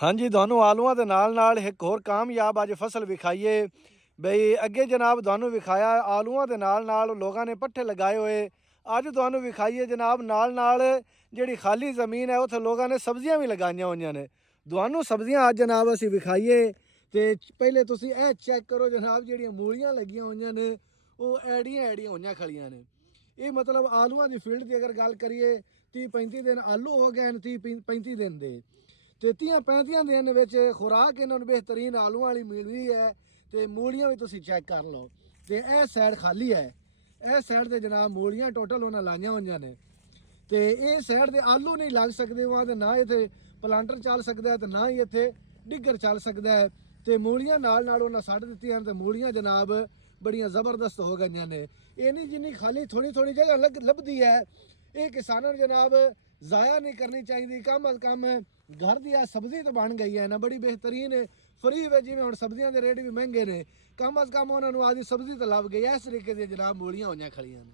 ਹਾਂਜੀ, ਤੁਹਾਨੂੰ ਆਲੂਆਂ ਦੇ ਨਾਲ ਇੱਕ ਹੋਰ ਕਾਮਯਾਬ ਅੱਜ ਫਸਲ ਵਿਖਾਈਏ। ਬਈ ਅੱਗੇ ਜਨਾਬ ਤੁਹਾਨੂੰ ਵਿਖਾਇਆ ਆਲੂਆਂ ਦੇ ਨਾਲ ਲੋਕਾਂ ਨੇ ਪੱਠੇ ਲਗਾਏ ਹੋਏ। ਅੱਜ ਤੁਹਾਨੂੰ ਵਿਖਾਈਏ ਜਨਾਬ ਨਾਲ ਜਿਹੜੀ ਖਾਲੀ ਜ਼ਮੀਨ ਹੈ ਉੱਥੇ ਲੋਕਾਂ ਨੇ ਸਬਜ਼ੀਆਂ ਵੀ ਲਗਾਈਆਂ ਹੋਈਆਂ ਨੇ। ਤੁਹਾਨੂੰ ਸਬਜ਼ੀਆਂ ਅੱਜ ਜਨਾਬ ਅਸੀਂ ਵਿਖਾਈਏ ਤੇ ਪਹਿਲੇ ਤੁਸੀਂ ਇਹ ਚੈੱਕ ਕਰੋ ਜਨਾਬ, ਜਿਹੜੀਆਂ ਮੂਲੀਆਂ ਲੱਗੀਆਂ ਹੋਈਆਂ ਨੇ ਉਹ ਐੜੀਆਂ ਹੋਈਆਂ ਖੜੀਆਂ ਨੇ। ਇਹ ਮਤਲਬ ਆਲੂਆਂ ਦੀ ਫੀਲਡ ਦੀ ਅਗਰ ਗੱਲ ਕਰੀਏ 30-35 ਦਿਨ ਆਲੂ ਹੋ ਗਏ ਨੇ, 30-35 ਦਿਨ ਦੇ ਤੇ 30-35 ਦਿਨ ਵਿੱਚ ਖੁਰਾਕ ਇਹਨਾਂ ਨੂੰ ਬਿਹਤਰੀਨ ਆਲੂਆਂ ਵਾਲੀ ਮਿਲ ਰਹੀ ਹੈ। ਤੇ ਮੂਲੀਆਂ ਵੀ ਤੁਸੀਂ ਚੈੱਕ ਕਰ ਲਓ ਤੇ ਇਹ ਸਾਈਡ ਖਾਲੀ ਹੈ। ਇਹ ਸਾਈਡ ਤੇ ਜਨਾਬ ਮੂਲੀਆਂ ਟੋਟਲ ਉਹਨਾਂ ਲਾਈਆਂ ਹੋਈਆਂ ਨੇ ਤੇ ਇਹ ਸਾਈਡ ਤੇ ਆਲੂ ਨਹੀਂ ਲੱਗ ਸਕਦੇ ਉਹਨਾਂ ਦੇ, ਨਾ ਇੱਥੇ ਪਲਾਂਟਰ ਚੱਲ ਸਕਦਾ ਤੇ ਨਾ ਹੀ ਇੱਥੇ ਡਿੱਗਰ ਚੱਲ ਸਕਦਾ ਹੈ। ਤੇ ਮੂਲੀਆਂ ਨਾਲ ਉਹਨਾਂ ਛੱਡ ਦਿੱਤੀਆਂ ਤੇ ਮੂਲੀਆਂ ਜਨਾਬ ਬੜੀਆਂ ਜ਼ਬਰਦਸਤ ਹੋ ਗਈਆਂ ਨੇ। ਇਹ ਨਹੀਂ ਜਿੰਨੀ ਖਾਲੀ ਥੋੜੀ ਜਗ੍ਹਾ ਲੱਭਦੀ ਹੈ, ਇਹ ਕਿਸਾਨਾਂ ਨੂੰ ਜਨਾਬ ਜ਼ਾਇਆ ਨਹੀਂ ਕਰਨੀ ਚਾਹੀਦੀ। कम अज कम घर की आ सब्जी तो बन गई है ना, बड़ी बेहतरीन फ्री वे, जिवें हुण सब्जियां के रेट भी महंगे ने, कम अज कम उन्होंने आदि सब्जी तो लभ गई। इस तरीके की जनाब मूलियां होईयां खड़ियां ने।